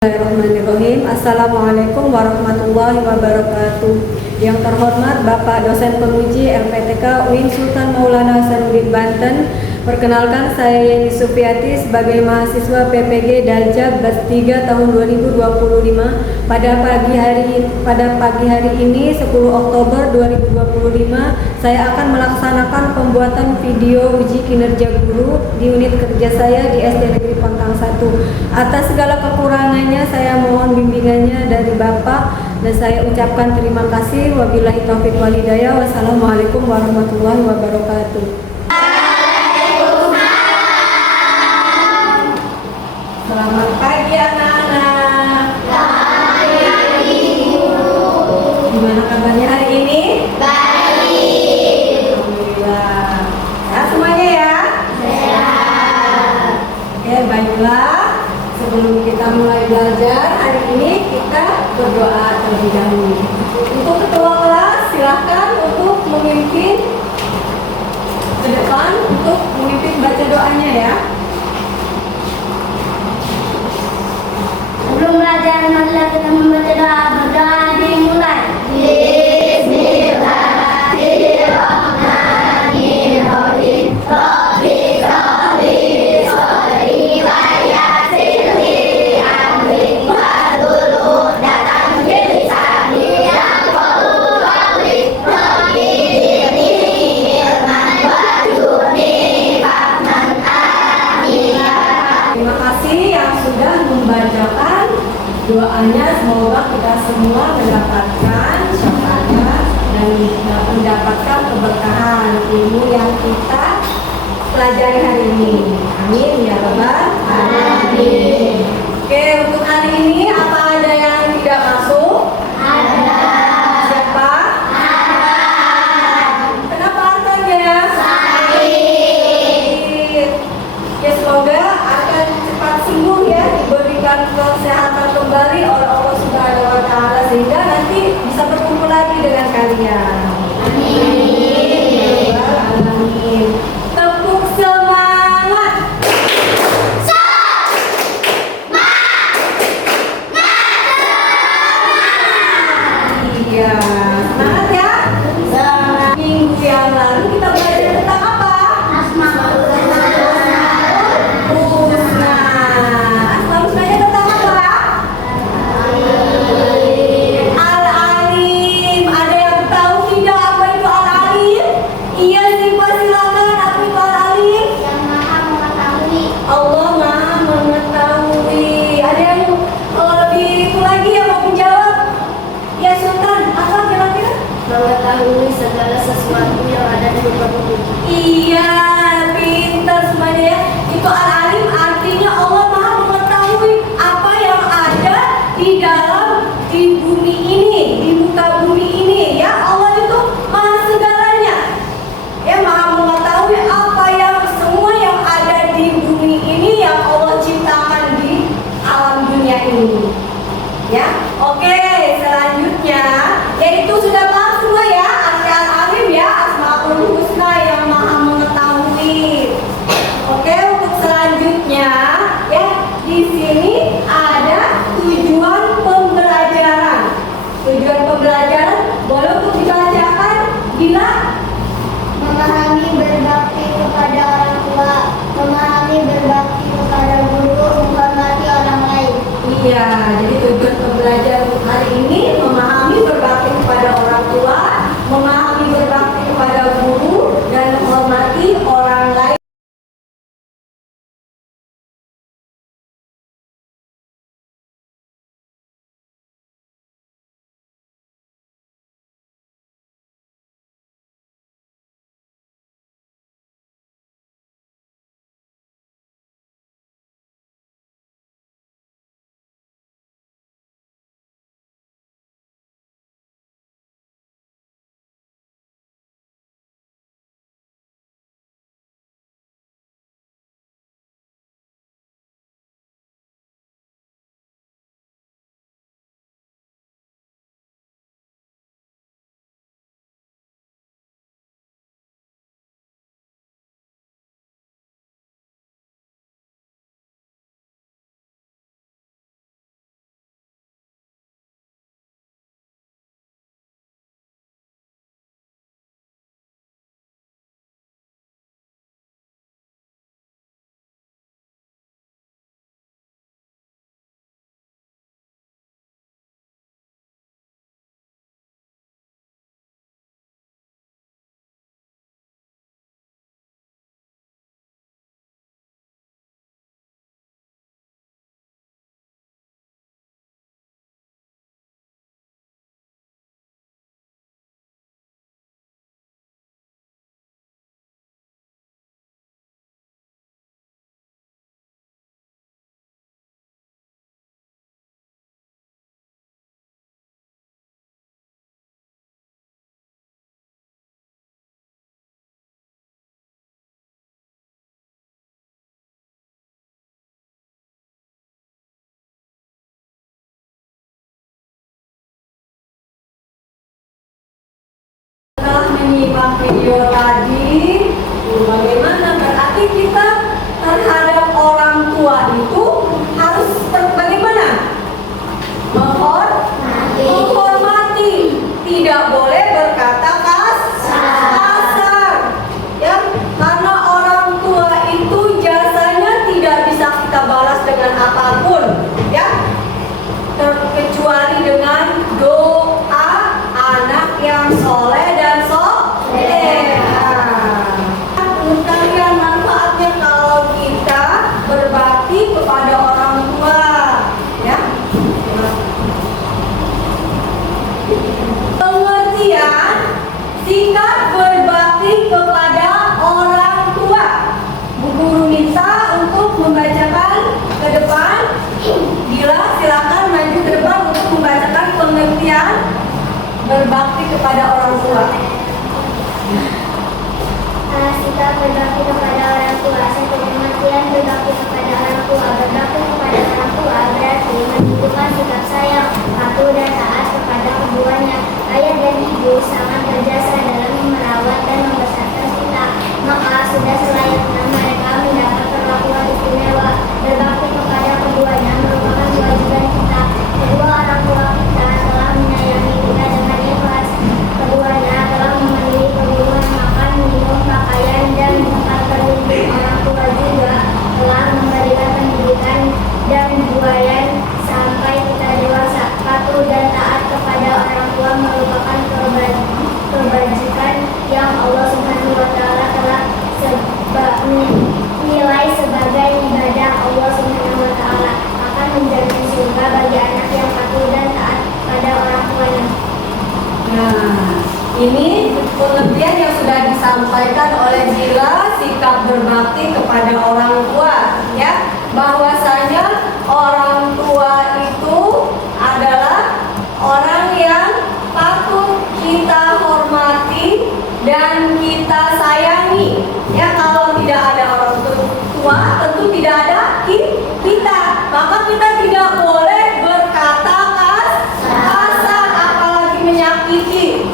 Bismillahirrahmanirrahim. Assalamualaikum warahmatullahi wabarakatuh. Yang terhormat Bapak Dosen Penguji LPTK UIN Sultan Maulana Hasanuddin Banten. Perkenalkan, saya Yeni Sufiati sebagai mahasiswa PPG Daljab Batch 3 tahun 2025. Pada pagi hari ini 10 Oktober 2025, saya akan melaksanakan pembuatan video uji kinerja guru di unit kerja saya di SD Negeri Pontang 1. Atas segala kekurangannya saya mohon bimbingannya dari Bapak dan saya ucapkan terima kasih. Wabillahi taufiq wal hidayah. Wassalamualaikum warahmatullahi wabarakatuh. Selamat pagi anak-anak. Gimana kabarnya hari ini? Baik. Alhamdulillah. Sehat semuanya ya? Sehat. Oke, baiklah. Sebelum kita mulai belajar hari ini, kita berdoa terlebih dahulu. Untuk ketua kelas, silahkan untuk memimpin ke depan untuk memimpin baca doanya ya. Sebelum belajar, marilah kita membaca doa. Berdoa dimulai. Bismillahirrahmanirrahim. Rabbi sholli sholli wa yassir li amri wahlul 'uqdatam min lisani yafqahu qawli. Rabbi zidni ilman warzuqni fahman. Amin. Terima kasih yang sudah membacakan doanya. Semoga kita semua mendapatkan syafaat dan mendapatkan keberkahan ilmu yang kita pelajari hari ini. Amin ya rabbal alamin. Oke, untuk hari ini apa ada yang tidak masuk? Ada. Siapa? Kenapa artanya? Sakit. Ya, semoga akan cepat sembuh ya, diberikan kesehatan kembali oleh Allah Subhanahu wa taala sehingga nanti bisa berkumpul lagi dengan kalian. Amin. Ya Rabbal alamin. Tepuk semangat. Iya, semangat ya. Semangat. Minggu yang lalu kita belajar tentang apa? Asmaul Husna. Asmaul Husnanya tentang apa? Al-Alim. Ada yang tahu tidak apa itu Al-Alim? Iya sih, silakan. Apa itu Al-Alim? yang Maha mengetahui. Allah Maha mengetahui. Ada yang lebih itu lagi yang mau menjawab? Ya Sultan, apa kira-kira? Mengetahui segala sesuatu yang ada di muka bumi. Iya, pintar semuanya ya. Itu Al-Alim artinya Allah Maha mengetahui apa yang ada di dalam di bumi ini, di muka bumi ini ya. Allah itu Maha segalanya. Ya, Maha mengetahui apa yang semua yang ada di bumi ini yang Allah ciptakan di alam dunia ini. Ya. Oke, selanjutnya yaitu sudah paham semua ya arti Al-Alim ya, Asmaul Husna yang Maha mengetahui. kepada orang tua. Sikap berbakti kepada orang tua. Satu, pengertian berbakti kepada orang tua. Berbakti kepada orang tua berarti menunjukkan sikap sayang, patuh dan taat kepada keduanya. Ayah dan ibu sangat berjasa dalam merawat dan membesarkan kita, maka sudah selayaknya mereka mendapat perlakuan istimewa. Berbakti kepada keduanya merupakan kewajiban kita. Kedua orang tua kita telah menyayangi kita dengan ikhlas. Keduanya telah memenuhi kebutuhan makan, minum, pakaian, dan tempat berlindung. Orang tua juga telah memberikan pendidikan dan buayan sampai kita dewasa. Patuh dan taat kepada orang tua merupakan kebajikan yang Allah Subhanahu wa Ta'ala telah nilai sebagai ibadah. Allah Subhanahu wa Ta'ala akan menjamin surga bagi anak yang patuh dan taat pada orang tuanya. Nah, ini pengertian yang sudah disampaikan oleh Zila, sikap berbakti kepada orang tua, ya, bahwasanya orang tua itu adalah orang yang patut kita hormati dan kita sayangi. Ya, kalau tidak ada orang tua, tentu tidak ada kita. Maka kita tidak boleh berkata kasar, apalagi menyakiti.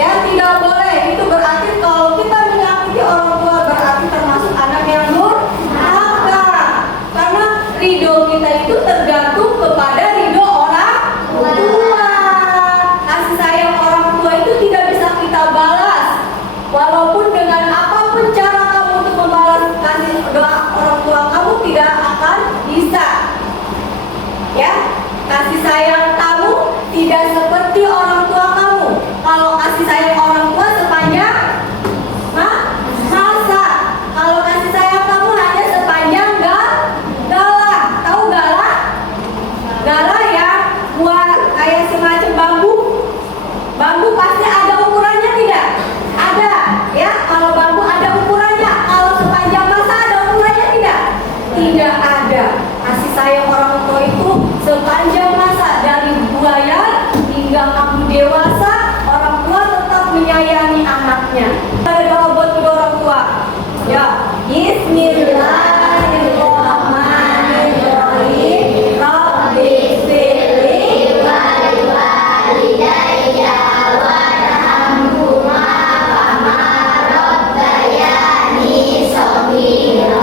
Ya, tidak boleh. Itu berarti kalau kita menyakiti orang tua berarti termasuk anak yang durhaka. Karena ridho kita itu tergantung kepada ridho orang tua. Kasih sayang orang tua itu tidak bisa kita balas. Walaupun dengan apapun cara kamu untuk membalas kasih doa orang tua kamu tidak akan bisa. Ya, kasih sayang kamu tidak seperti orang tua kamu. Kalau kasih sayang orang tua sepanjang masa, kalau kasih sayang kamu hanya sepanjang galah. Tahu galah? Galah ya, buat kayak semacam bambu. Bambu pasti ada ukurannya tidak? Ada, ya. Kalau bambu ada ukurannya, kalau sepanjang masa ada ukurannya tidak? Tidak ada. Kasih sayang orang tua itu sepanjang masa, dari buaya hingga kamu dewasa, orang tua tetap menyayangi anaknya. Ada doa buat kedua orang tua. Ya, Bismillahirrahmanirrahim. Rabbi firli waliwalidayya warhamhuma kama rabbayani shaghira.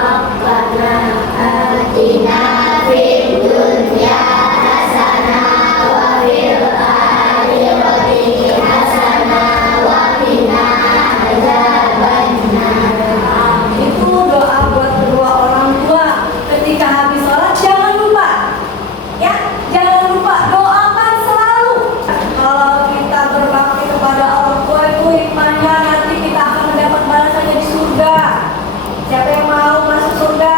Rabbana atina fid dunya hasanah wa fil akhirati hasanah wa qina adzabannar. Itu doa buat kedua orang tua. Ketika habis sholat jangan lupa, ya, jangan lupa doakan selalu. Kalau kita berbakti kepada orang tua itu hikmahnya nanti kita akan mendapat balasannya di surga. Siapa yang mau masuk surga?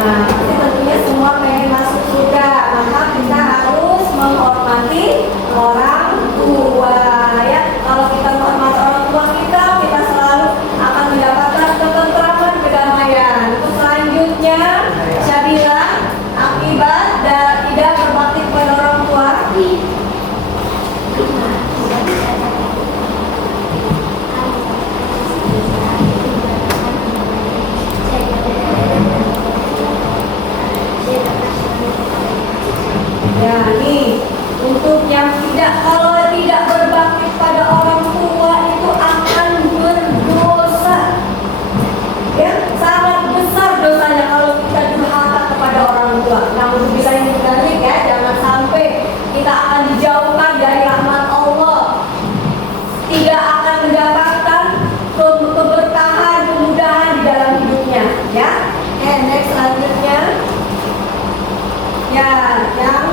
Nah, ini tentunya semua pengen masuk surga, maka kita harus menghormati orang tua, ya. Kalau kita menghormati orang tua kita selalu akan mendapatkan ketentraman, kedamaian. Untuk selanjutnya, Syabila, akibat dan tidak berbakti kepada orang tua. Ya, nih untuk yang kalau tidak berbakti pada orang tua itu akan berdosa. Ya, sangat besar dosanya kalau kita durhaka kepada orang tua. Namun bisa dibalik, ya, jangan sampai kita akan dijauhkan dari rahmat Allah. Tidak akan mendapatkan keberkahan, kemudahan di dalam hidupnya, ya. Next selanjutnya. Ya, yang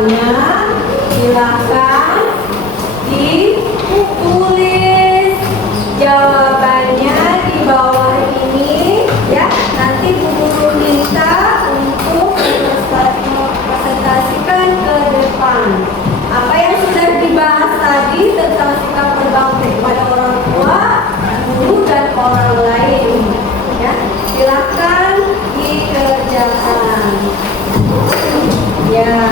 jawabannya. Silakan ditulis jawabannya di bawah ini ya. Nanti Bu Guru minta untuk presentasikan ke depan. Apa yang sudah dibahas tadi tentang sikap berbakti kepada orang tua, guru dan orang lain ya. Silakan dikerjakan. Ya,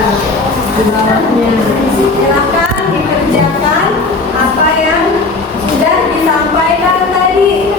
di bawahnya. Silakan dikerjakan apa yang sudah disampaikan tadi.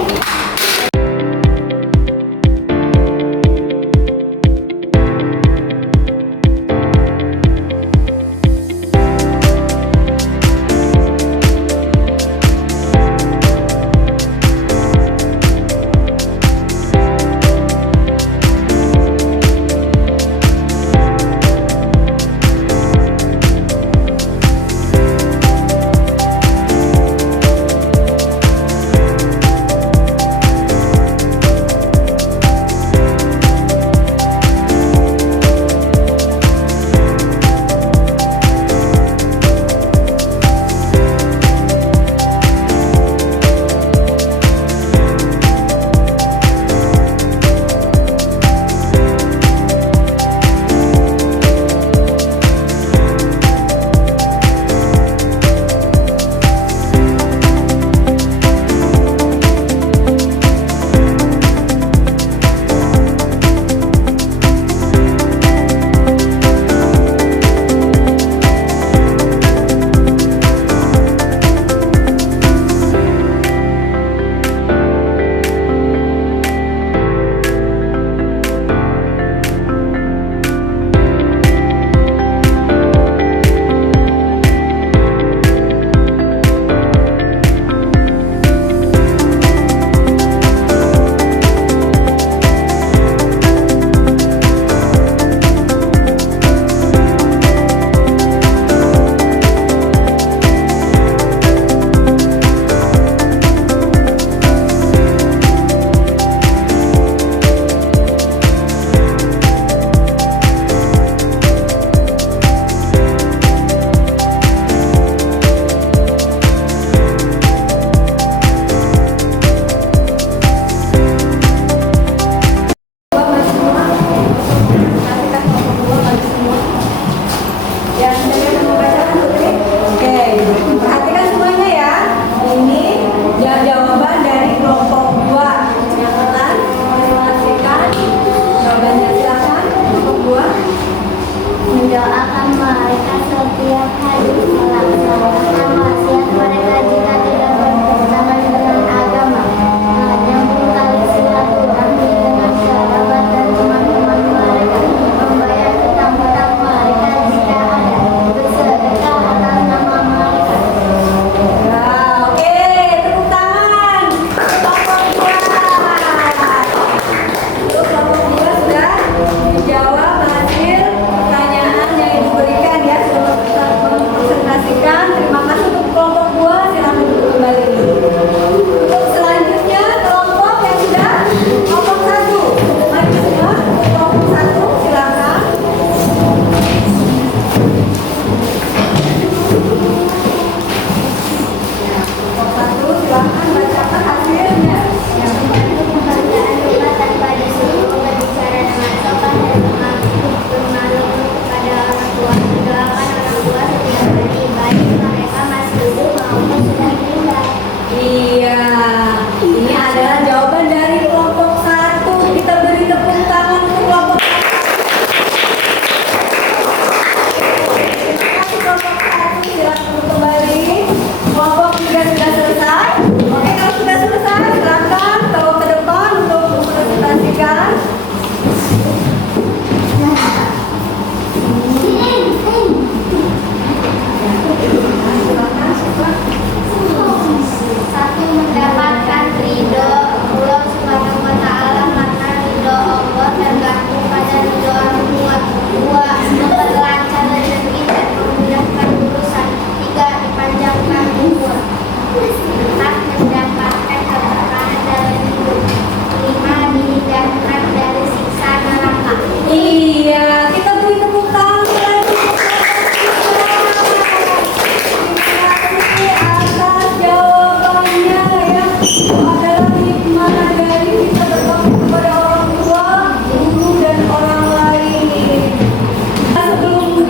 Mendoakan mereka setiap hari, melaksanakan wasiat mereka jika tidak bertentangan dengan agama, menyambung tali silaturahmi dengan kerabat dan teman-teman mereka, membayar hutang-hutang mereka jika ada, bersedekah atas nama mereka. Nah, oke, tepuk tangan. Kelompok 2. Untuk kelompok 2 sudah dijawab hasil pertanyaan yang diberikan ya, sudah mempresentasikan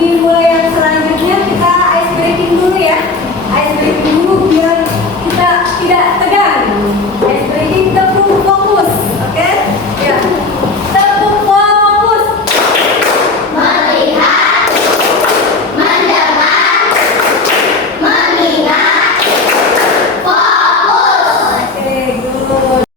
dimulai yang selanjutnya, kita ice breaking dulu ya. Ice breaking dulu biar kita tidak tegang. Ice breaking, tepung fokus, oke? Ya, tepung fokus. Melihat, mendengar, mengingat, fokus. Oke, good.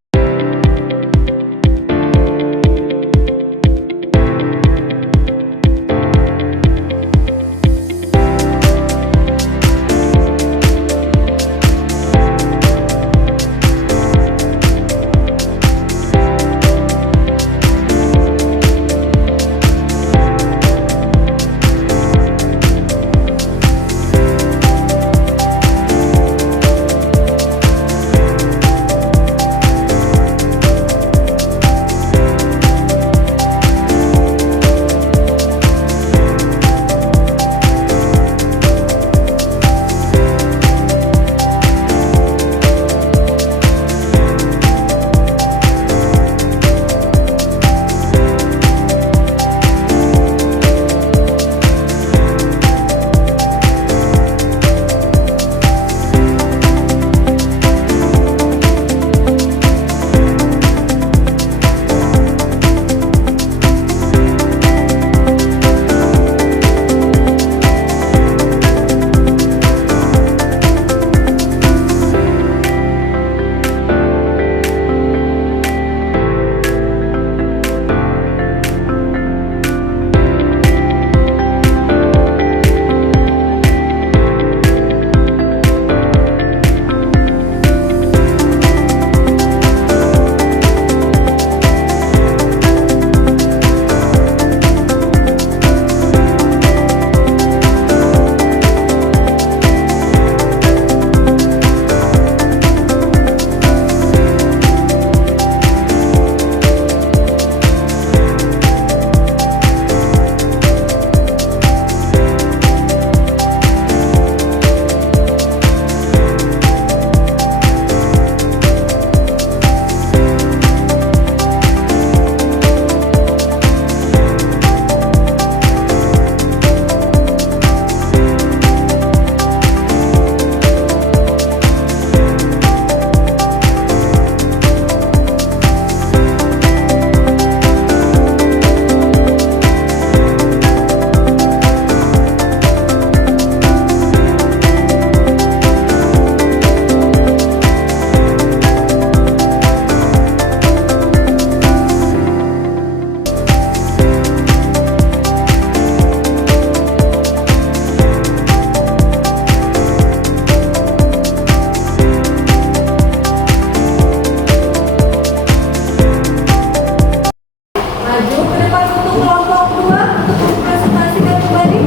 Maju ke depan untuk kelompok 2 untuk presentasikan kembali.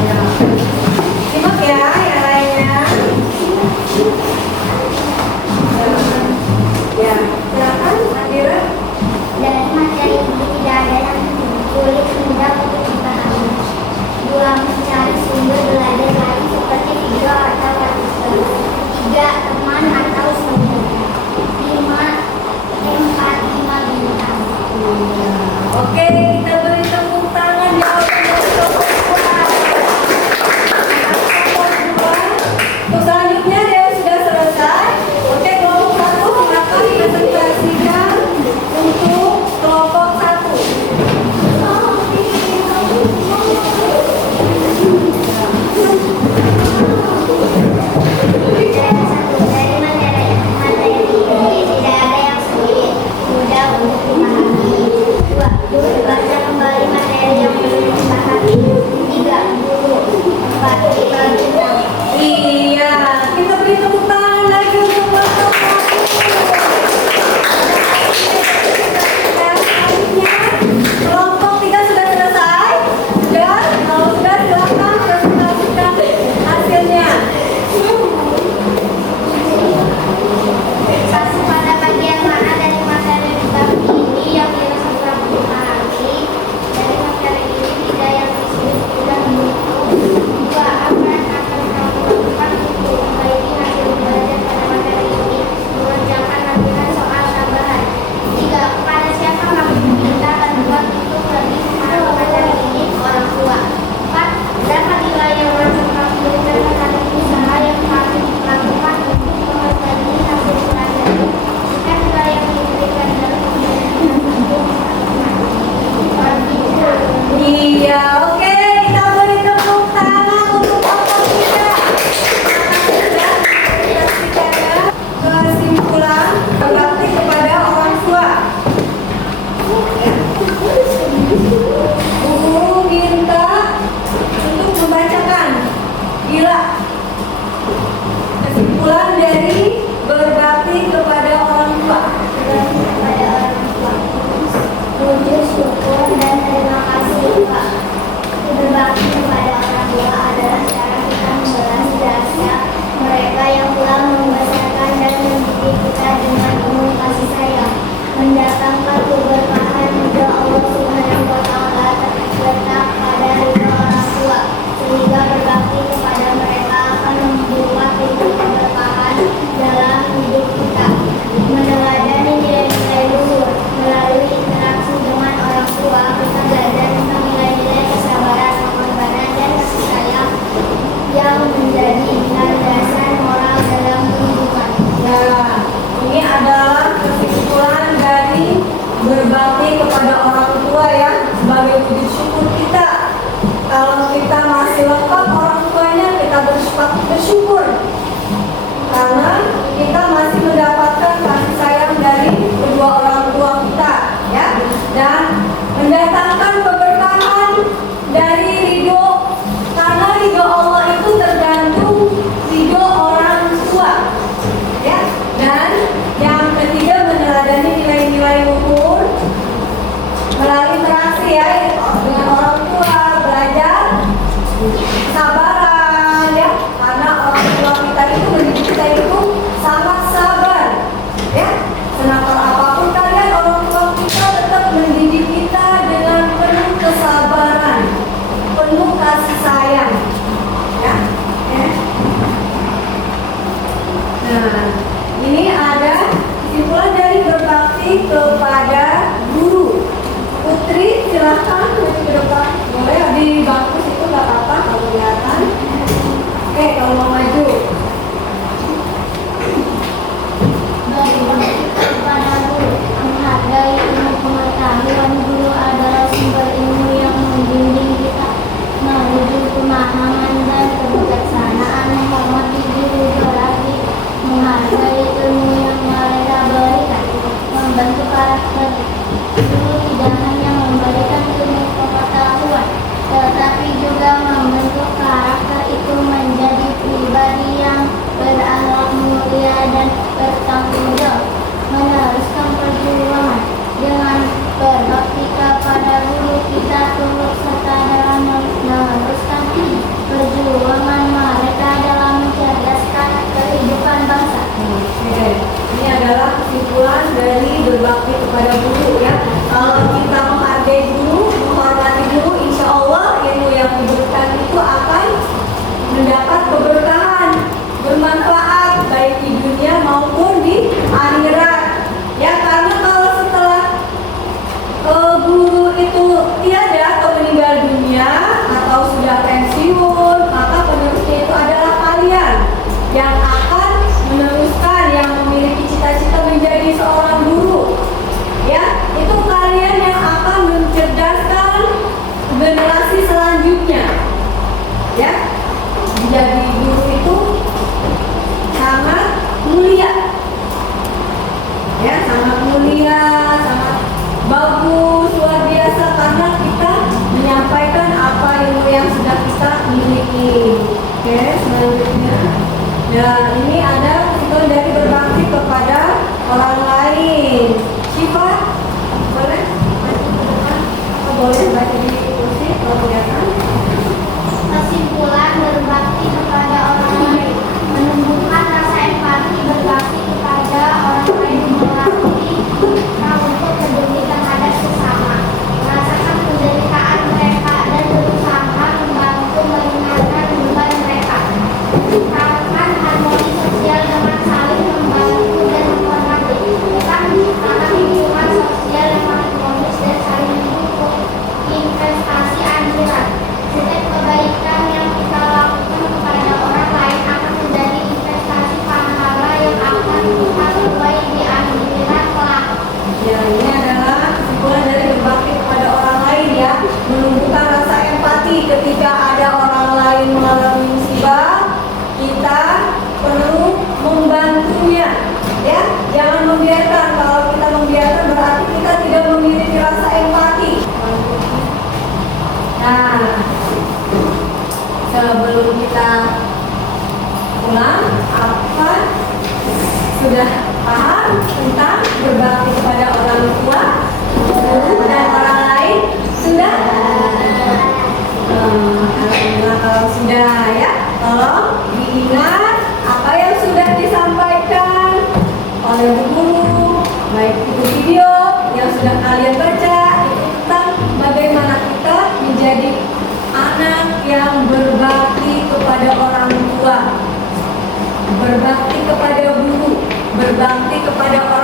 Ya. Simak ya yang lainnya. Ya, silakan Nadira. Dari materi ini tidak ada yang sulit mudah untuk dipahami. 2. Mencari sumber belajar lain seperti video atau artikel. 3. Teman atau saudara. 5. Empati bintang. Oke, kita beri tepuk tangan ya untuk kelompok 2. Untuk selanjutnya dia sudah selesai. Oke, kelompok 1 silakan presentasikan untuk kelompok 1. Dari materi ini tidak ada yang sulit mudah untuk dipahami. 2. Bu Guru minta untuk membacakan gila kesimpulan dari berbakti kepada orang tua. Berbakti kepada orang tua. Wujud syukur dan terima kasih Pak. Berbakti kepada orang tua adalah cara kita membalas jasa mereka yang telah membesarkan dan mendidik kita dengan penuh kasih sayang, mendatangkan keberkahan ridho Allah Subhanahu wa Ta'ala terletak pada ridho orang tua, sehingga berbakti kepada mereka akan membuat keberkahan dalam hidup kita, meneladani nilai-nilai luhur melalui interaksi dengan orang tua. Kita belajar tentang nilai-nilai kesabaran, pengorbanan, dan kasih sayang yang menjadi landasan moral dalam kehidupan. Nah, ini adalah kesimpulan dari berbakti kepada orang tua ya, sebagai wujud syukur kita. Kalau kita masih lengkap orang tuanya, kita bersyukur karena kita masih mendapatkan kasih sayang dari kedua orang tua kita ya, dan mendatangkan keberkahan dari ridho, karena ridho Allah itu tergantung ridho orang tua ya. Dan yang ketiga, meneladani nilai-nilai luhur melalui interaksi ya dengan orang tua, belajar kesabaran ya, karena orang tua kita itu mendidik kita itu sangat sabar ya. Senakal apapun kalian, orang tua kita tetap mendidik kita dengan penuh kesabaran, penuh kasih sayang ya. Nah, ini ada kesimpulan dari berbakti kepada guru. Putri, silahkan maju ke depan. Boleh di bangku situ, nggak apa-apa kalau kelihatan. Oke, kalau mau maju. Berbakti kepada guru, menghargai ilmu pengetahuan. Guru adalah sumber ilmu yang membimbing kita menuju pemahaman dan kebijaksanaan. Menghormati guru berarti menghargai ilmu yang mereka berikan, membentuk karakter. Guru tidak hanya memberikan ilmu pengetahuan, tetapi juga membentuk karakter itu menjadi pribadi yang berakhlak mulia dan bertanggung jawab. Meneruskan perjuangan dengan berbakti kepada guru, kita turut serta dalam meneruskan perjuangan mereka dalam mencerdaskan kehidupan bangsa. Oke, ini adalah kesimpulan dari berbakti kepada guru ya. Kalau kita menghargai guru, menghormati guru, insya Allah ilmu yang diberikan itu akan mendapat keberkahan, bermanfaat baik di dunia maupun di akhirat ya. Karena kalau setelah guru itu tiada atau meninggal dunia atau sudah pensiun, maka penerusnya itu adalah kalian yang akan meneruskan, yang memiliki cita-cita menjadi seorang guru ya. Itu kalian yang akan mencerdaskan generasi selanjutnya ya. Menjadi guru itu sangat mulia ya, sangat mulia, sangat bagus, luar biasa, karena kita menyampaikan apa ilmu yang sudah kita miliki. Oke, selanjutnya. Dan ini ada kesimpulan dari berbakti kepada orang lain. Syifa, boleh maju ke depan? Oh, boleh baca di kursi kalau kelihatan. Kesimpulan berbakti kepada orang lain, menumbuhkan rasa empati. Berbakti kepada orang lain melalui kita untuk peduli terhadap sesama, merasakan penderitaan mereka dan berusaha membantu meringankan beban mereka, menciptakan harmoni sosial dengan sebelum kita pulang, apa sudah paham tentang berbakti kepada orang tua, guru, dan orang lain? Sudah? Alhamdulillah kalau sudah ya, tolong diingat apa yang sudah disampaikan oleh bu guru, baik itu video yang sudah kalian baca, itu tentang bagaimana kita menjadi anak yang berbakti kepada orang tua, berbakti kepada guru, berbakti kepada orang